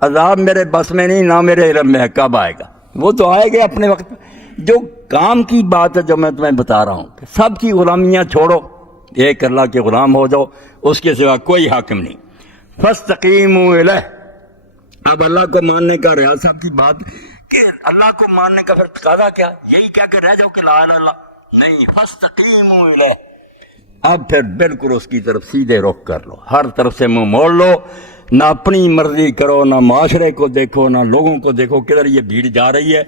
عذاب میرے بس میں نہیں، نہ میرے علم میں ہے کب آئے گا، وہ تو آئے گا اپنے وقت۔ جو کام کی بات ہے جو میں تمہیں بتا رہا ہوں کہ سب کی غلامیاں چھوڑو، ایک اللہ کے غلام ہو جاؤ، اس کے سوا کوئی حاکم نہیں۔ فاستقیموا الیہ، اب اللہ کو ماننے کا ریاض صاحب کی بات کہ اللہ کو ماننے کا پھر تقاضا کیا، یہی کہہ کے رہ جاؤ کہ لا الہ الا اللہ نہیں، فاستقیموا الیہ، اب پھر بالکل اس کی طرف سیدھے رخ کر لو، ہر طرف سے منہ موڑ لو، نہ اپنی مرضی کرو، نہ معاشرے کو دیکھو، نہ لوگوں کو دیکھو کدھر یہ بھیڑ جا رہی ہے،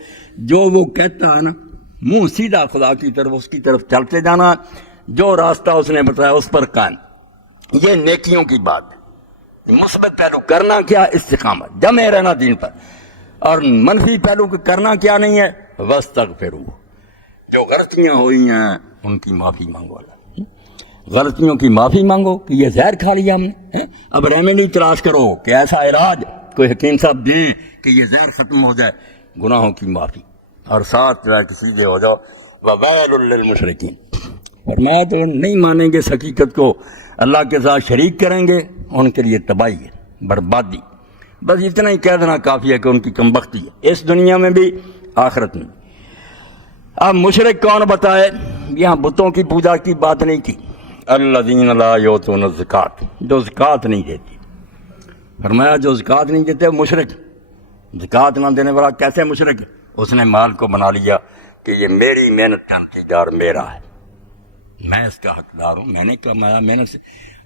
جو وہ کہتا ہے نا منہ سیدھا خدا کی طرف، اس کی طرف چلتے جانا، جو راستہ اس نے بتایا اس پر قائم۔ یہ نیکیوں کی بات ہے، مثبت پہلو کرنا کیا، استقامت، جمے رہنا دین پر، اور منفی پہلو کرنا کیا نہیں ہے، واستغفروا، جو غلطیاں ہوئی ہیں ان کی معافی مانگو، اللہ غلطیوں کی معافی مانگو کہ یہ زہر کھا لیا ہم نے، اب ریمیڈی تلاش کرو کہ ایسا علاج کوئی حکیم صاحب دے کہ یہ زہر ختم ہو جائے، گناہوں کی معافی، اور ساتھ جو ہے کہ سیدھے ہو جاؤ۔ وَوَيْلٌ لِّلْمُشْرِكِينَ، فرمایا تو نہیں مانیں گے اس حقیقت کو، اللہ کے ساتھ شریک کریں گے، ان کے لیے تباہی ہے، بربادی، بس اتنا ہی کہہ دینا کافی ہے کہ ان کی کم بختی ہے، اس دنیا میں بھی آخرت میں۔ اب مشرک کون بتائے؟ یہاں بتوں کی پوجا کی بات نہیں کی، الذین لا یؤتون الزکوٰۃ، جو زکوٰۃ نہیں دیتی، فرمایا جو زکوٰۃ نہیں دیتے وہ مشرک۔ زکوٰۃ نہ دینے والا کیسے مشرک؟ اس نے مال کو بنا لیا کہ یہ میری محنت کا انتظار میرا ہے، میں اس کا حقدار ہوں، میں نے کمایا محنت سے۔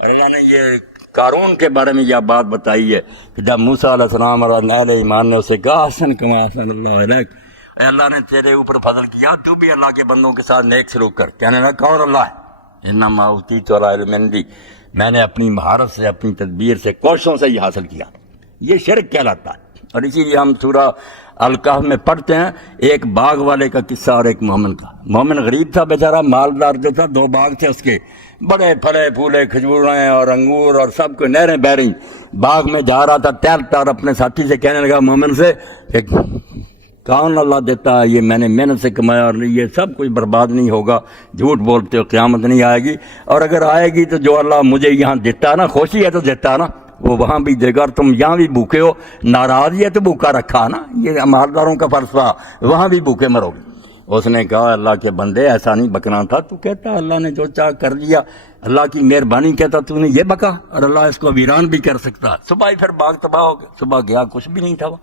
اللہ نے یہ قارون کے بارے میں یہ بات بتائی ہے کہ جب موسیٰ علیہ السلام اور اہل ایمان نے اسے کہا احسن کما احسن اللہ علیک، اے اللہ نے تیرے اوپر فضل کیا، تو بھی اللہ کے بندوں کے ساتھ نیک سلوک کر، کہنے لگا کون اللہ ہے؟ انما اوتیت علی علم عندی، میں نے اپنی مہارت سے، اپنی تدبیر سے، کوششوں سے یہ حاصل کیا۔ یہ شرک کہلاتا ہے، اور اسی لیے ہم سورہ الکہف میں پڑھتے ہیں ایک باغ والے کا قصہ اور ایک مومن کا۔ مومن غریب تھا بیچارہ، مالدار جو تھا، 2 باغ تھے اس کے، بڑے پھلے پھولے کھجوریں اور انگور اور سب کو نہریں بہ رہی، باغ میں جا رہا تھا ٹہلتا اور اپنے ساتھی سے کہنے لگا مومن سے کہ کون اللہ دیتا ہے، یہ میں نے محنت سے کمایا اور یہ سب کچھ برباد نہیں ہوگا، جھوٹ بولتے ہو، قیامت نہیں آئے گی، اور اگر آئے گی تو جو اللہ مجھے یہاں دیتا ہے نا، خوشی ہے تو دیتا ہے نا، وہ وہاں بھی دے گا، اور تم یہاں بھی بھوکے ہو، ناراضی ہے تو بھوکا رکھا نا، یہ مالداروں کا فلسفہ، وہاں بھی بھوکے مرو گے۔ اس نے کہا اللہ کے بندے ایسا نہیں بکنا تھا، تو کہتا اللہ نے جو چاہ کر لیا، اللہ کی مہربانی، کہتا تو نے یہ بکا، اور اللہ اس کو ویران بھی کر سکتا۔ صبح ہی پھر باغ تباہ ہو گیا، صبح گیا کچھ بھی نہیں تھا وہ،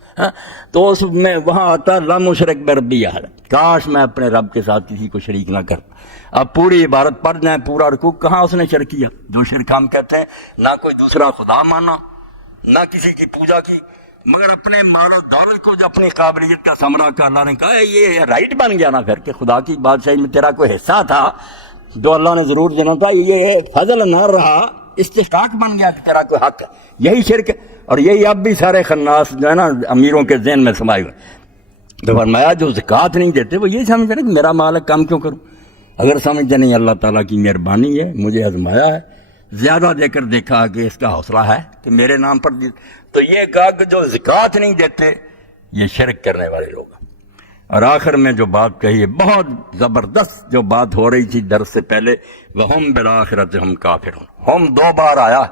تو اس میں وہاں آتا لم اشرک بربی احد، کاش میں اپنے رب کے ساتھ کسی کو شریک نہ کرتا۔ اب پوری عبارت پڑھ جائیں، پورا رکوع، کہاں اس نے شرک کیا؟ جو شرک ہم کہتے ہیں، نہ کوئی دوسرا خدا مانا، نہ کسی کی پوجا کی، مگر اپنے مال و دولت کو جو اپنی قابلیت کا ثمرہ کا اللہ نے کہا یہ رائٹ بن گیا نا پھر کہ خدا کی بادشاہی میں تیرا کوئی حصہ تھا جو اللہ نے ضرور دینا تھا، یہ فضل نہ رہا، استحقاق بن گیا کہ تیرا کوئی حق ہے، یہی شرک ہے۔ اور یہی اب بھی سارے خناس جو ہے نا امیروں کے ذہن میں سمائے ہوئے، تو فرمایا جو زکوٰۃ نہیں دیتے وہ یہ سمجھتے ہیں کہ میرا مال ہے کم کیوں کروں، اگر سمجھتے نہیں اللہ تعالیٰ کی مہربانی ہے، مجھے آزمایا ہے، زیادہ دے کر دیکھا کہ اس کا حوصلہ ہے کہ میرے نام پر دی، تو یہ کہا کہ جو زکوٰۃ نہیں دیتے یہ شرک کرنے والے لوگ۔ اور آخر میں جو بات کہی ہے بہت زبردست، جو بات ہو رہی تھی درس سے پہلے، وَهُمْ بِالْآخِرَةِ هُمْ كَافِرُونَ، ہم 2 بار آیا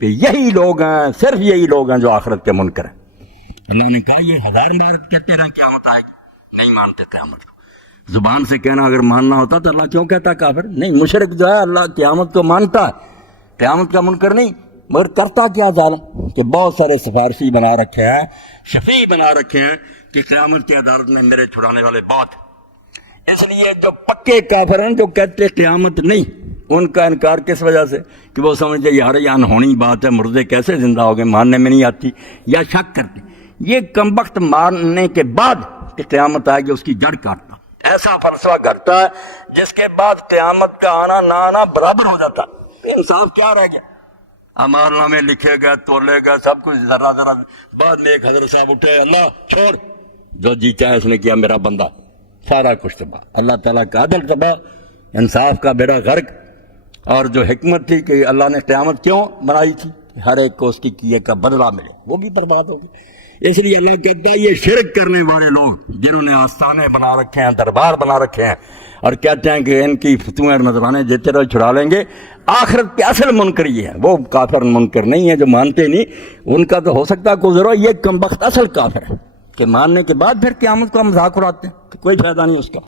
کہ یہی لوگ ہیں، صرف یہی لوگ ہیں جو آخرت کے منکر ہیں۔ اللہ نے کہا یہ 1000 بار کہتے رہے قیامت آئے گی، نہیں مانتے قیامت کو، زبان سے کہنا اگر ماننا ہوتا تو اللہ کیوں کہتا کافر؟ نہیں، مشرک جو ہے اللہ قیامت کو مانتا ہے، قیامت کا منکر نہیں، مگر کرتا کیا ظالم کہ بہت سارے سفارشی بنا رکھے ہیں، شفیع بنا رکھے ہیں کہ قیامت کی عدالت میں میرے چھڑانے والے بہت ہیں۔ اس لیے جو پکے کافر ہیں جو کہتے قیامت نہیں، ان کا انکار کس وجہ سے کہ وہ سمجھتے یار یہ انہونی بات ہے، مردے کیسے زندہ ہو گئے، ماننے میں نہیں آتی، یا شک کرتے۔ یہ کمبخت ماننے کے بعد کہ قیامت آئے گی اس کی جڑ کاٹتا، ایسا فلسفہ گھڑتا ہے جس کے بعد قیامت کا آنا نہ آنا برابر ہو جاتا۔ انصاف کیا رہ گیا؟ اعمال نامے لکھے گئے، تولے گئے، سب کچھ ذرا ذرا، بعد میں ایک حضرت صاحب اٹھے، اللہ چھوڑ، جو جی چاہے اس نے کیا، میرا بندہ، سارا کچھ تباہ، اللہ تعالیٰ کا عدل تباہ، انصاف کا بیڑا غرق۔ اور جو حکمت تھی کہ اللہ نے قیامت کیوں بنائی تھی، ہر ایک کو اس کی کیے کا بدلہ ملے، وہ بھی برباد ہوگی۔ اس لیے اللہ کہتا ہے یہ شرک کرنے والے لوگ جنہوں نے آستانے بنا رکھے ہیں، دربار بنا رکھے ہیں، اور کہتے ہیں کہ ان کی فتویں نذرانے دیتے رہو چھڑا لیں گے، آخرت کے اصل منکر یہ ہے، وہ کافر منکر نہیں ہے جو مانتے نہیں، ان کا تو ہو سکتا ہے گزرو، یہ کمبخت اصل کافر ہے کہ ماننے کے بعد پھر قیامت کا مذاق اڑاتے ہیں کہ کوئی فائدہ نہیں اس کا۔